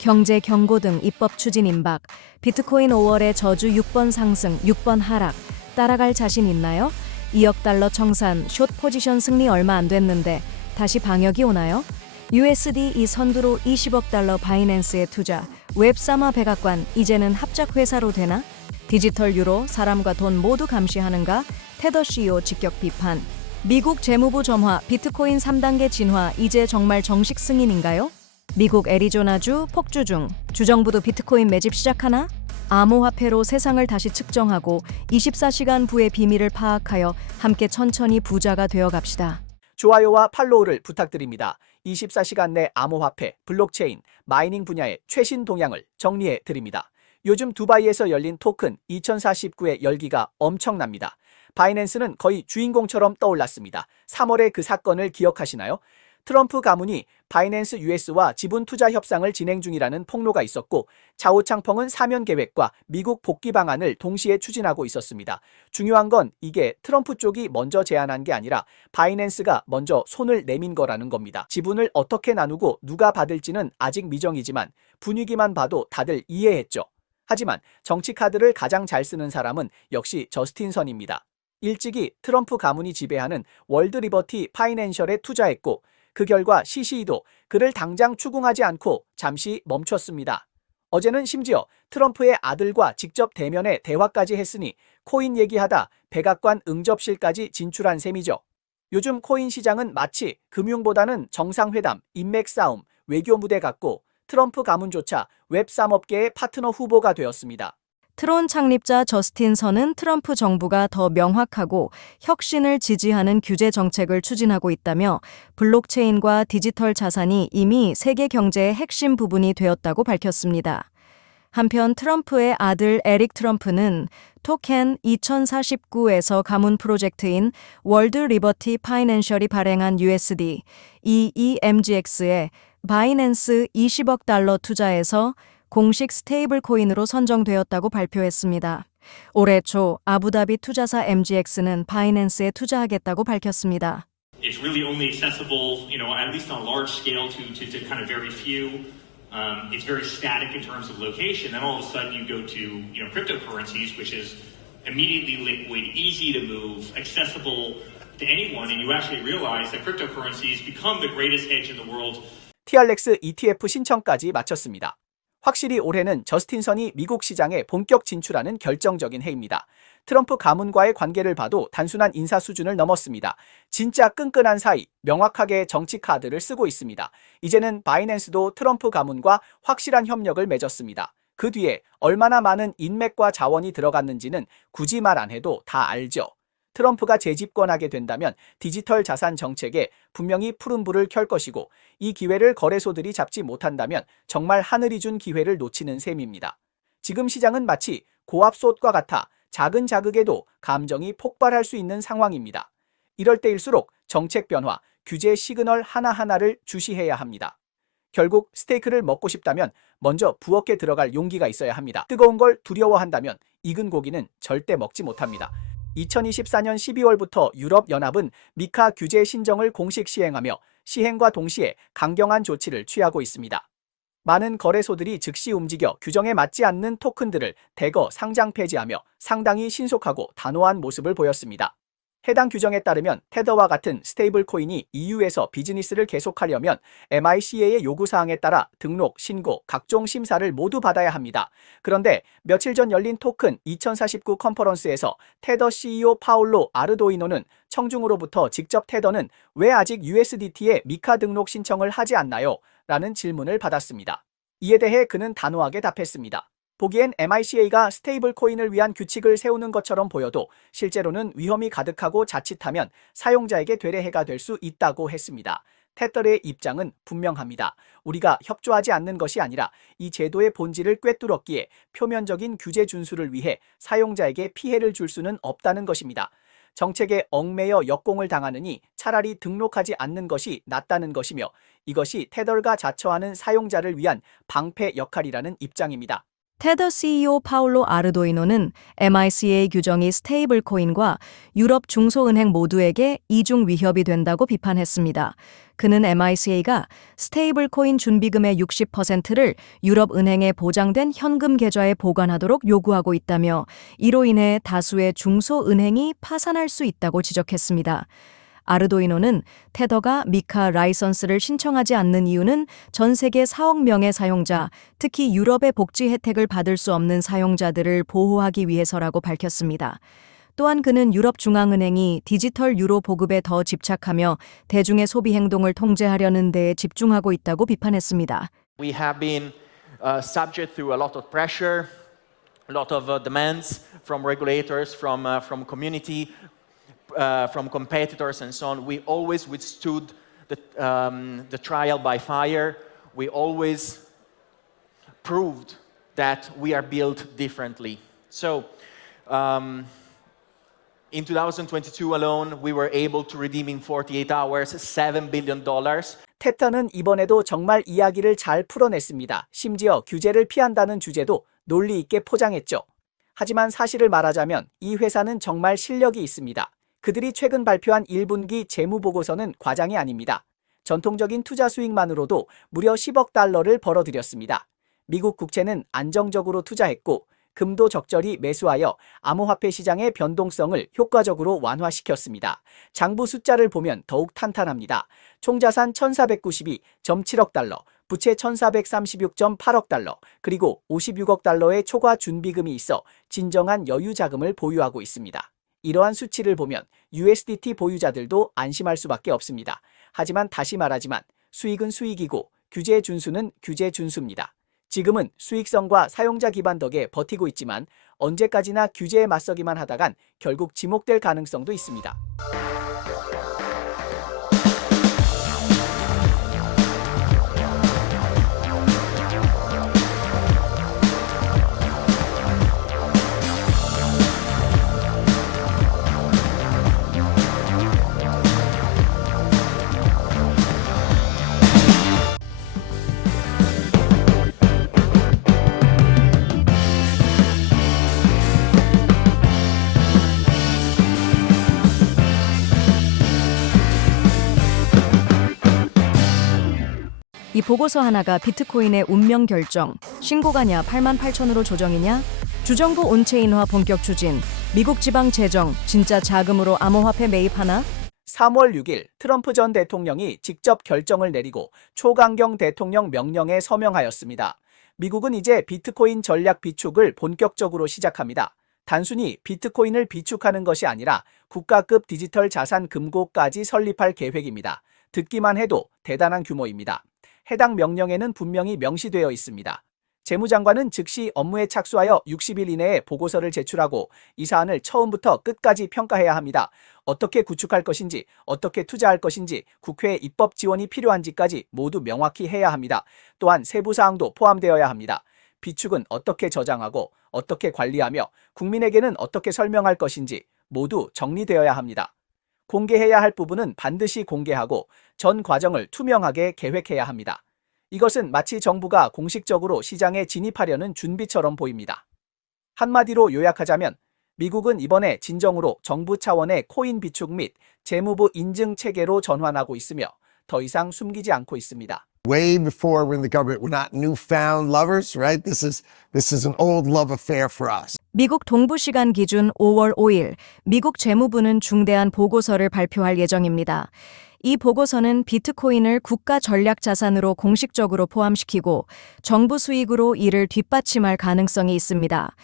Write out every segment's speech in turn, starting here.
경제 경고 등 입법 추진 임박, 비트코인 5월의 저주 6번 상승, 6번 하락, 따라갈 자신 있나요? 2억 달러 청산, 숏 포지션 승리 얼마 안 됐는데 다시 방역이 오나요? USD 이 선두로 20억 달러 바이낸스에 투자, 웹3화 백악관 이제는 합작 회사로 되나? 디지털 유로, 사람과 돈 모두 감시하는가? 테더 CEO 직격 비판. 미국 재무부 점화, 비트코인 3단계 진화 이제 정말 정식 승인인가요? 미국 애리조나주 폭주 중, 주정부도 비트코인 매집 시작하나? 암호화폐로 세상을 다시 측정하고 24시간 부의 비밀을 파악하여 함께 천천히 부자가 되어 갑시다. 좋아요와 팔로우를 부탁드립니다. 24시간 내 암호화폐, 블록체인, 마이닝 분야의 최신 동향을 정리해 드립니다. 요즘 두바이에서 열린 토큰 2049의 열기가 엄청납니다. 바이낸스는 거의 주인공처럼 떠올랐습니다. 3월의 그 사건을 기억하시나요? 트럼프 가문이 바이낸스 US와 지분 투자 협상을 진행 중이라는 폭로가 있었고, 차오창펑은 사면 계획과 미국 복귀 방안을 동시에 추진하고 있었습니다. 중요한 건 이게 트럼프 쪽이 먼저 제안한 게 아니라 바이낸스가 먼저 손을 내민 거라는 겁니다. 지분을 어떻게 나누고 누가 받을지는 아직 미정이지만 분위기만 봐도 다들 이해했죠. 하지만 정치 카드를 가장 잘 쓰는 사람은 역시 저스틴 선입니다. 일찍이 트럼프 가문이 지배하는 월드 리버티 파이낸셜에 투자했고, 그 결과 CCE도 그를 당장 추궁하지 않고 잠시 멈췄습니다. 어제는 심지어 트럼프의 아들과 직접 대면해 대화까지 했으니 코인 얘기하다 백악관 응접실까지 진출한 셈이죠. 요즘 코인 시장은 마치 금융보다는 정상회담, 인맥 싸움, 외교 무대 같고 트럼프 가문조차 웹3 업계의 파트너 후보가 되었습니다. 트론 창립자 저스틴 선은 트럼프 정부가 더 명확하고 혁신을 지지하는 규제 정책을 추진하고 있다며 블록체인과 디지털 자산이 이미 세계 경제의 핵심 부분이 되었다고 밝혔습니다. 한편 트럼프의 아들 에릭 트럼프는 토켄 2049에서 가문 프로젝트인 월드 리버티 파이낸셜이 발행한 USD EEMGX에 바이낸스 20억 달러 투자해서 공식 스테이블 코인으로 선정되었다고 발표했습니다. 올해 초 아부다비 투자사 MGX는 바이낸스에 투자하겠다고 밝혔습니다. It's really only accessible, at least on a large scale to kind of very few. It's very static in terms of location. Then all of a sudden you go to, cryptocurrencies, which is immediately liquid, easy to move, accessible to anyone, and you actually realize that cryptocurrencies become the greatest hedge in the world. TRX ETF 신청까지 마쳤습니다. 확실히 올해는 저스틴 선이 미국 시장에 본격 진출하는 결정적인 해입니다. 트럼프 가문과의 관계를 봐도 단순한 인사 수준을 넘었습니다. 진짜 끈끈한 사이, 명확하게 정치 카드를 쓰고 있습니다. 이제는 바이낸스도 트럼프 가문과 확실한 협력을 맺었습니다. 그 뒤에 얼마나 많은 인맥과 자원이 들어갔는지는 굳이 말 안 해도 다 알죠. 트럼프가 재집권하게 된다면 디지털 자산 정책에 분명히 푸른불을 켤 것이고, 이 기회를 거래소들이 잡지 못한다면 정말 하늘이 준 기회를 놓치는 셈입니다. 지금 시장은 마치 고압솥과 같아 작은 자극에도 감정이 폭발할 수 있는 상황입니다. 이럴 때일수록 정책 변화, 규제 시그널 하나하나를 주시해야 합니다. 결국 스테이크를 먹고 싶다면 먼저 부엌에 들어갈 용기가 있어야 합니다. 뜨거운 걸 두려워한다면 익은 고기는 절대 먹지 못합니다. 2024년 12월부터 유럽연합은 미카 규제 신정을 공식 시행하며 시행과 동시에 강경한 조치를 취하고 있습니다. 많은 거래소들이 즉시 움직여 규정에 맞지 않는 토큰들을 대거 상장 폐지하며 상당히 신속하고 단호한 모습을 보였습니다. 해당 규정에 따르면 테더와 같은 스테이블 코인이 EU에서 비즈니스를 계속하려면 MICA의 요구사항에 따라 등록, 신고, 각종 심사를 모두 받아야 합니다. 그런데 며칠 전 열린 토큰 2049 컨퍼런스에서 테더 CEO 파울로 아르도이노는 청중으로부터 직접 테더는 왜 아직 USDT에 미카 등록 신청을 하지 않나요? 라는 질문을 받았습니다. 이에 대해 그는 단호하게 답했습니다. 보기엔 MICA가 스테이블 코인을 위한 규칙을 세우는 것처럼 보여도 실제로는 위험이 가득하고 자칫하면 사용자에게 되레해가 될 수 있다고 했습니다. 테더의 입장은 분명합니다. 우리가 협조하지 않는 것이 아니라 이 제도의 본질을 꿰뚫었기에 표면적인 규제 준수를 위해 사용자에게 피해를 줄 수는 없다는 것입니다. 정책에 얽매여 역공을 당하느니 차라리 등록하지 않는 것이 낫다는 것이며, 이것이 테더가 자처하는 사용자를 위한 방패 역할이라는 입장입니다. 테더 CEO 파울로 아르도이노는 MICA 규정이 스테이블 코인과 유럽 중소은행 모두에게 이중 위협이 된다고 비판했습니다. 그는 MICA가 스테이블 코인 준비금의 60%를 유럽 은행에 보장된 현금 계좌에 보관하도록 요구하고 있다며 이로 인해 다수의 중소은행이 파산할 수 있다고 지적했습니다. 아르도이노는 테더가 미카 라이선스를 신청하지 않는 이유는 전 세계 4억 명의 사용자, 특히 유럽의 복지 혜택을 받을 수 없는 사용자들을 보호하기 위해서라고 밝혔습니다. 또한 그는 유럽 중앙은행이 디지털 유로 보급에 더 집착하며 대중의 소비 행동을 통제하려는 데에 집중하고 있다고 비판했습니다. We have been subject to a lot of pressure, a lot of demands from regulators, from community, from competitors, and so on. We always withstood the trial by fire. We always proved that we are built differently. So, in 2022 alone, we were able to redeem in 48 hours $7 billion. 테터는 이번에도 정말 이야기를 잘 풀어냈습니다. 심지어 규제를 피한다는 주제도 논리 있게 포장했죠. 하지만 사실을 말하자면 이 회사는 정말 실력이 있습니다. 그들이 최근 발표한 1분기 재무보고서는 과장이 아닙니다. 전통적인 투자 수익만으로도 무려 10억 달러를 벌어들였습니다. 미국 국채는 안정적으로 투자했고 금도 적절히 매수하여 암호화폐 시장의 변동성을 효과적으로 완화시켰습니다. 장부 숫자를 보면 더욱 탄탄합니다. 총자산 1,492.7억 달러, 부채 1,436.8억 달러, 그리고 56억 달러의 초과 준비금이 있어 진정한 여유 자금을 보유하고 있습니다. 이러한 수치를 보면 USDT 보유자들도 안심할 수밖에 없습니다. 하지만 다시 말하지만 수익은 수익이고 규제 준수는 규제 준수입니다. 지금은 수익성과 사용자 기반 덕에 버티고 있지만 언제까지나 규제에 맞서기만 하다간 결국 지목될 가능성도 있습니다. 이 보고서 하나가 비트코인의 운명 결정, 신고가냐 88,000으로 조정이냐, 주정부 온체인화 본격 추진, 미국 지방 재정, 진짜 자금으로 암호화폐 매입하나? 3월 6일 트럼프 전 대통령이 직접 결정을 내리고 초강경 대통령 명령에 서명하였습니다. 미국은 이제 비트코인 전략 비축을 본격적으로 시작합니다. 단순히 비트코인을 비축하는 것이 아니라 국가급 디지털 자산 금고까지 설립할 계획입니다. 듣기만 해도 대단한 규모입니다. 해당 명령에는 분명히 명시되어 있습니다. 재무장관은 즉시 업무에 착수하여 60일 이내에 보고서를 제출하고 이 사안을 처음부터 끝까지 평가해야 합니다. 어떻게 구축할 것인지, 어떻게 투자할 것인지, 국회 입법 지원이 필요한지까지 모두 명확히 해야 합니다. 또한 세부 사항도 포함되어야 합니다. 비축은 어떻게 저장하고 어떻게 관리하며 국민에게는 어떻게 설명할 것인지 모두 정리되어야 합니다. 공개해야 할 부분은 반드시 공개하고 전 과정을 투명하게 계획해야 합니다. 이것은 마치 정부가 공식적으로 시장에 진입하려는 준비처럼 보입니다. 한마디로 요약하자면 미국은 이번에 진정으로 정부 차원의 코인 비축 및 재무부 인증 체계로 전환하고 있으며 더 이상 숨기지 않고 있습니다. Way before we're in the government, we're not newfound lovers, right? This is an old love affair for us. 미국 동부 시간 기준 5월 5일, 미국 재무부는 중대한 보고서를 발표할 예정입니다. 이 보고서는 비트코인을 국가 전략 자산으로 공식적으로 포함시키고 정부 수익으로 이를 뒷받침할 가능성이 있습니다.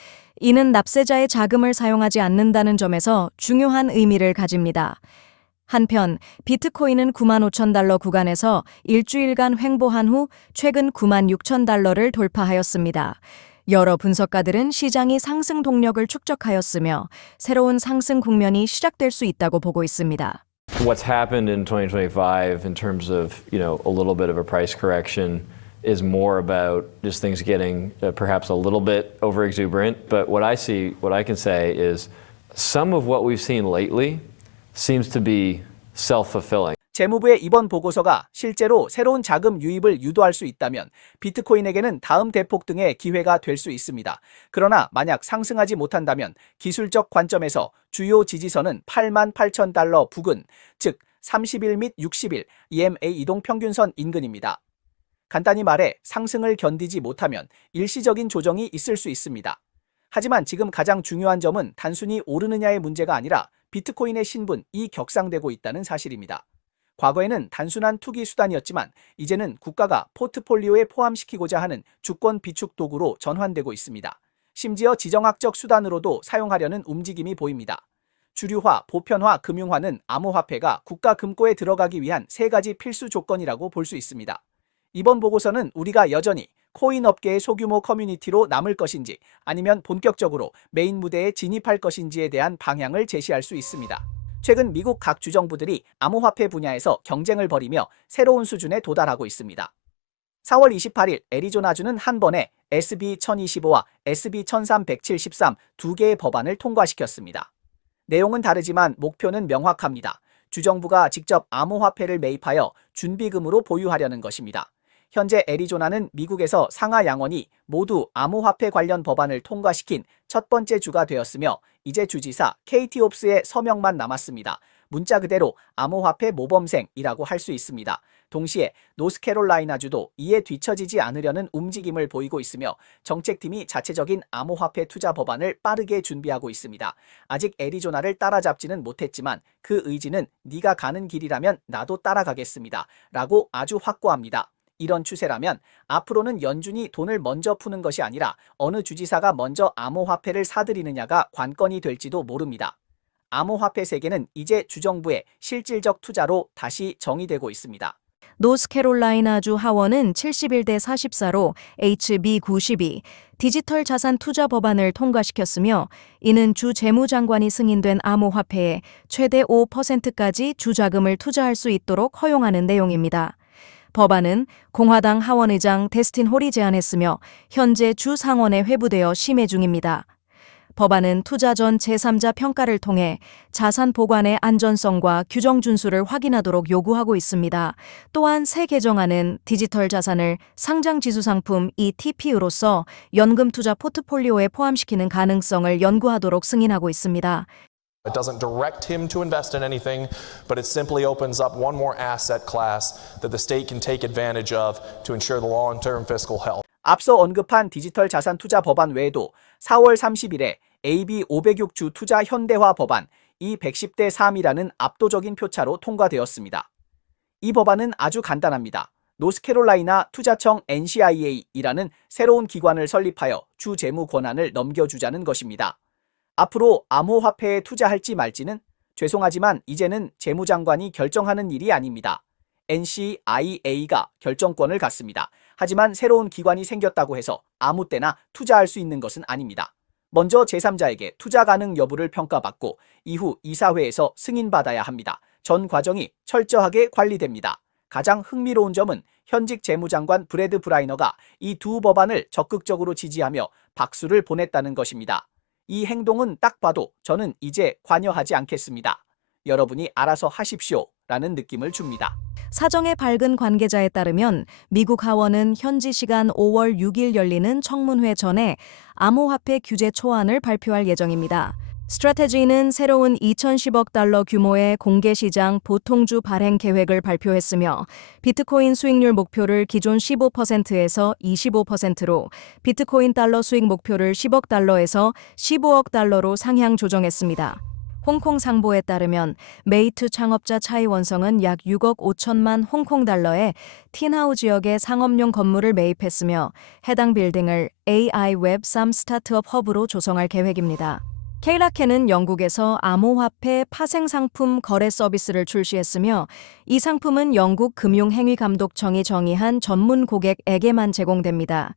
이는 납세자의 자금을 사용하지 않는다는 점에서 중요한 의미를 가집니다. 한편 비트코인은 95,000달러 구간에서 일주일간 횡보한 후 최근 96,000달러를 돌파하였습니다. 여러 분석가들은 시장이 상승 동력을 축적하였으며 새로운 상승 국면이 시작될 수 있다고 보고 있습니다. What's happened in 2025 in terms of, a little bit of a price correction is more about just things getting perhaps a little bit over exuberant. But what I can say is some of what we've seen lately seems to be self-fulfilling. 재무부의 이번 보고서가 실제로 새로운 자금 유입을 유도할 수 있다면 비트코인에게는 다음 대폭 등의 기회가 될 수 있습니다. 그러나 만약 상승하지 못한다면 기술적 관점에서 주요 지지선은 88,000달러 부근, 즉 30일 및 60일 EMA 이동평균선 인근입니다. 간단히 말해 상승을 견디지 못하면 일시적인 조정이 있을 수 있습니다. 하지만 지금 가장 중요한 점은 단순히 오르느냐의 문제가 아니라 비트코인의 신분이 격상되고 있다는 사실입니다. 과거에는 단순한 투기 수단이었지만 이제는 국가가 포트폴리오에 포함시키고자 하는 주권 비축 도구로 전환되고 있습니다. 심지어 지정학적 수단으로도 사용하려는 움직임이 보입니다. 주류화, 보편화, 금융화는 암호화폐가 국가 금고에 들어가기 위한 3가지 필수 조건이라고 볼 수 있습니다. 이번 보고서는 우리가 여전히 코인 업계의 소규모 커뮤니티로 남을 것인지 아니면 본격적으로 메인 무대에 진입할 것인지에 대한 방향을 제시할 수 있습니다. 최근 미국 각 주정부들이 암호화폐 분야에서 경쟁을 벌이며 새로운 수준에 도달하고 있습니다. 4월 28일 애리조나주는 한 번에 SB 1025와 SB 1373 두 개의 법안을 통과시켰습니다. 내용은 다르지만 목표는 명확합니다. 주정부가 직접 암호화폐를 매입하여 준비금으로 보유하려는 것입니다. 현재 애리조나는 미국에서 상하 양원이 모두 암호화폐 관련 법안을 통과시킨 첫 번째 주가 되었으며 이제 주지사 케이티 홉스의 서명만 남았습니다. 문자 그대로 암호화폐 모범생이라고 할 수 있습니다. 동시에 노스캐롤라이나주도 이에 뒤처지지 않으려는 움직임을 보이고 있으며 정책팀이 자체적인 암호화폐 투자 법안을 빠르게 준비하고 있습니다. 아직 애리조나를 따라잡지는 못했지만 그 의지는 네가 가는 길이라면 나도 따라가겠습니다. 라고 아주 확고합니다. 이런 추세라면 앞으로는 연준이 돈을 먼저 푸는 것이 아니라 어느 주지사가 먼저 암호화폐를 사들이느냐가 관건이 될지도 모릅니다. 암호화폐 세계는 이제 주정부의 실질적 투자로 다시 정의되고 있습니다. 노스캐롤라이나주 하원은 71대 44로 HB 92 디지털 자산 투자 법안을 통과시켰으며 이는 주 재무장관이 승인된 암호화폐에 최대 5%까지 주자금을 투자할 수 있도록 허용하는 내용입니다. 법안은 공화당 하원의장 데스틴 홀이 제안했으며 현재 주 상원에 회부되어 심의 중입니다. 법안은 투자 전 제3자 평가를 통해 자산 보관의 안전성과 규정 준수를 확인하도록 요구하고 있습니다. 또한 새 개정안은 디지털 자산을 상장 지수 상품 ETP로서 연금 투자 포트폴리오에 포함시키는 가능성을 연구하도록 승인하고 있습니다. It doesn't direct him to invest in anything, but it simply opens up one more asset class that the state can take advantage of to ensure the long-term fiscal health. 앞서 언급한 디지털 자산 투자 법안 외에도 4월 30일에 AB 506주 투자 현대화 법안 이 110대 3이라는 압도적인 표차로 통과되었습니다. 이 법안은 아주 간단합니다. 노스캐롤라이나 투자청 NCIA이라는 새로운 기관을 설립하여 주 재무 권한을 넘겨주자는 것입니다. 앞으로 암호화폐에 투자할지 말지는 죄송하지만 이제는 재무장관이 결정하는 일이 아닙니다. NCIA가 결정권을 갖습니다. 하지만 새로운 기관이 생겼다고 해서 아무 때나 투자할 수 있는 것은 아닙니다. 먼저 제3자에게 투자 가능 여부를 평가받고 이후 이사회에서 승인받아야 합니다. 전 과정이 철저하게 관리됩니다. 가장 흥미로운 점은 현직 재무장관 브래드 브라이너가 이 두 법안을 적극적으로 지지하며 박수를 보냈다는 것입니다. 이 행동은 딱 봐도 저는 이제 관여하지 않겠습니다. 여러분이 알아서 하십시오. 라는 느낌을 줍니다. 사정의 밝은 관계자에 따르면 미국 하원은 현지 시간 5월 6일 열리는 청문회 전에 암호화폐 규제 초안을 발표할 예정입니다. 스트래테지는 새로운 2,010억 달러 규모의 공개시장 보통주 발행 계획을 발표했으며 비트코인 수익률 목표를 기존 15%에서 25%로 비트코인 달러 수익 목표를 10억 달러에서 15억 달러로 상향 조정했습니다. 홍콩 상보에 따르면 메이트 창업자 차이 원성은 약 6억 5천만 홍콩 달러의 틴하우 지역의 상업용 건물을 매입했으며 해당 빌딩을 AI 웹3 스타트업 허브로 조성할 계획입니다. 케일라켄은 영국에서 암호화폐 파생상품 거래 서비스를 출시했으며 이 상품은 영국 금융행위감독청이 정의한 전문 고객에게만 제공됩니다.